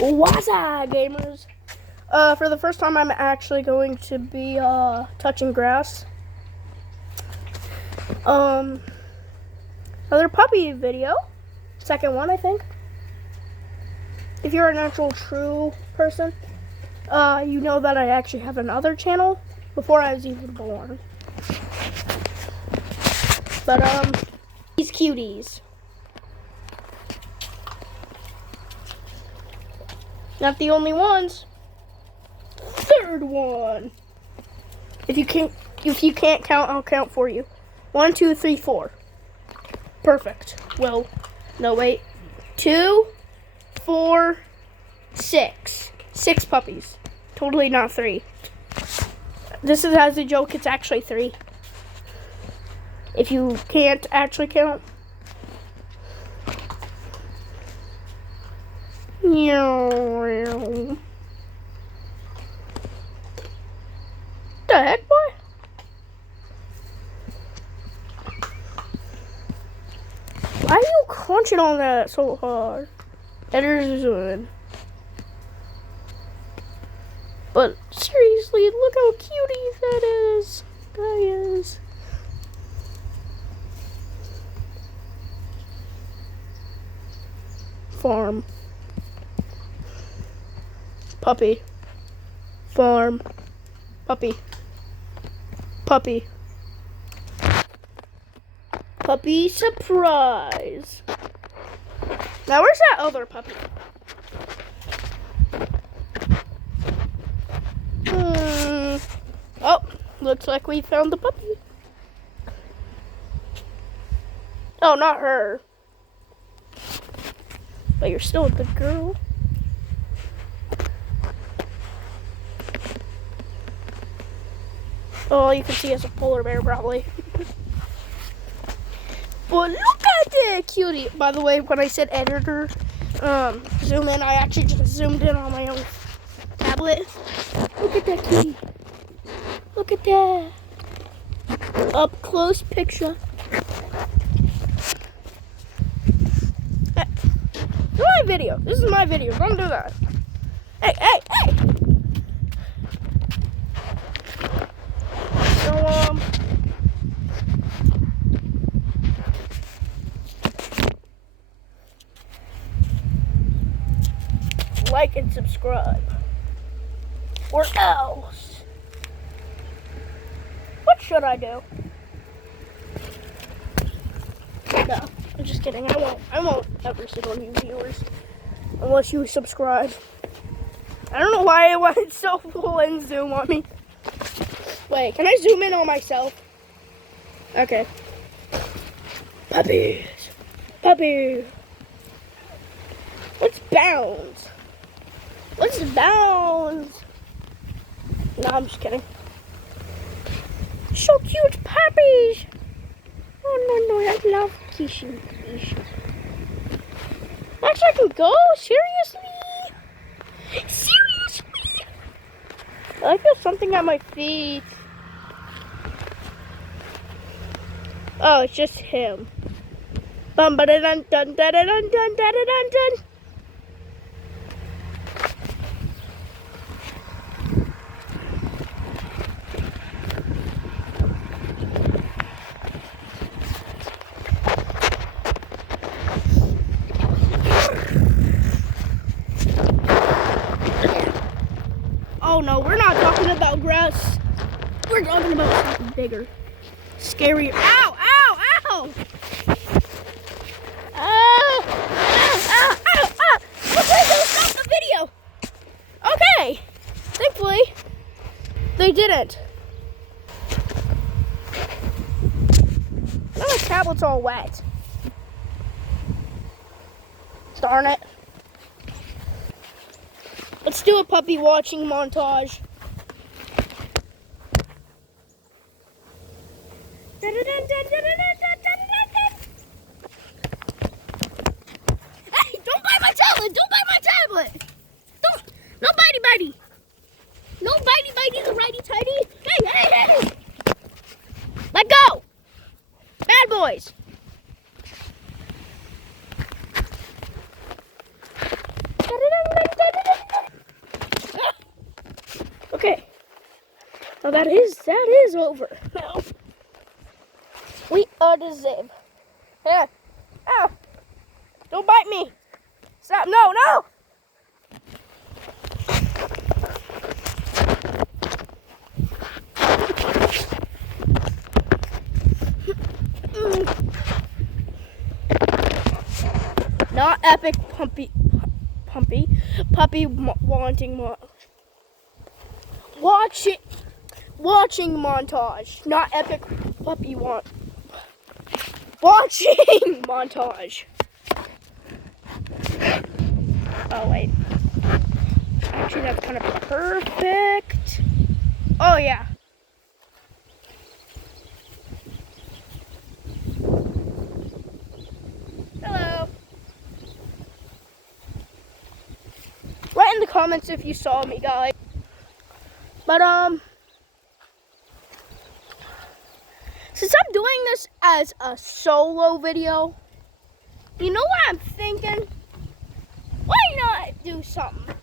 What's up, gamers? For the first time, I'm actually going to be touching grass. Another puppy video. Second one, I think. If you're an actual true person, you know that I actually have another channel before I was even born. But these cuties. Not the only ones. Third one. If you can't count, I'll count for you. 1, 2, 3, 4. Perfect. Well, no wait. 2, 4, 6. 6 puppies. Totally not 3. This is as a joke. It's actually 3. If you can't actually count. The heck, boy? Why are you crunching on that so hard? Editor's good. But seriously, look how cutie that is. Guys. Farm. Puppy. Farm. Puppy. Puppy. Puppy surprise. Now where's that other puppy? Oh, looks like we found the puppy. Oh, not her. But you're still a good girl. Oh, you can see as a polar bear, probably. But look at that cutie. By the way, when I said editor, zoom in, I actually just zoomed in on my own tablet. Look at that cutie. Look at that. Up close picture. This is my video. This is my video. Don't do that. Hey, hey, hey. So, like and subscribe. Or else. What should I do? No, I'm just kidding. I won't ever sit on you viewers unless you subscribe. I don't know why it went so full and zoom on me. Wait, can I zoom in on myself? Okay. Puppies. Puppy. Let's bounce. Let's bounce. No, I'm just kidding. So cute puppies. Oh, no, I love kissing. Actually, I can go? Seriously? Seriously? I feel something at my feet. Oh, it's just him. Bum ba da dun dun da da dun dun da da dun dun. Oh no, we're not talking about grass. We're talking about something bigger. Scarier. Ow! Ow! Ow! Ow! Ow! Ow! Ow! Okay, they'll stop the video. Okay. Thankfully, they didn't. Now my tablet's all wet. Darn it. Let's do a puppy watching montage. Hey, don't bite my tablet! Don't bite my tablet! Don't! No bitey! No bitey the righty tighty! Hey! Let go! Bad boys! Okay. Well, that is over. Now, we are the zip. Here. Ow. Don't bite me. Stop. No, no. Not epic puppy wanting watching montage. Not epic puppy watching montage. Oh wait. Actually, that's kind of perfect. Oh yeah. Hello. Write in the comments if you saw me, guys. But since I'm doing this as a solo video, you know what I'm thinking? Why not do something?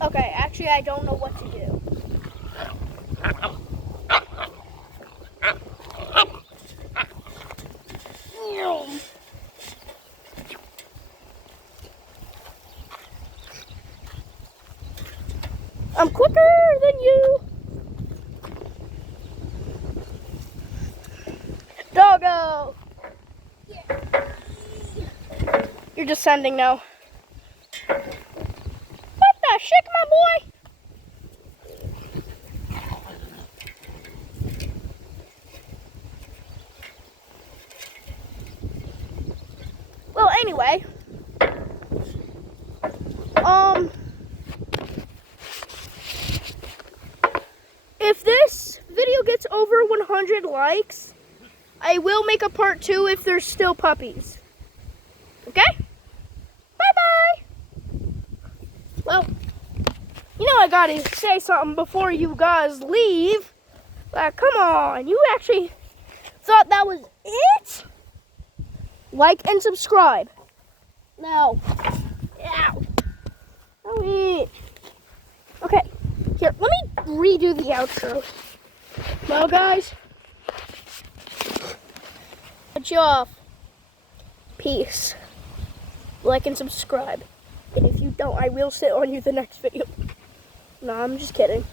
Okay, actually I don't know what to do. I'm quicker than you. Doggo. Yeah. You're descending now. What the shit, my boy? Well, anyway. If this video gets over 100 likes, I will make a part 2 if there's still puppies. Okay? Bye-bye. Well, you know I gotta say something before you guys leave. Come on, you actually thought that was it? Like and subscribe. Now. Ow. Oh, okay, here, let me redo the outro. Well, guys, cut you off. Peace. Like and subscribe. And if you don't, I will sit on you the next video. No, I'm just kidding.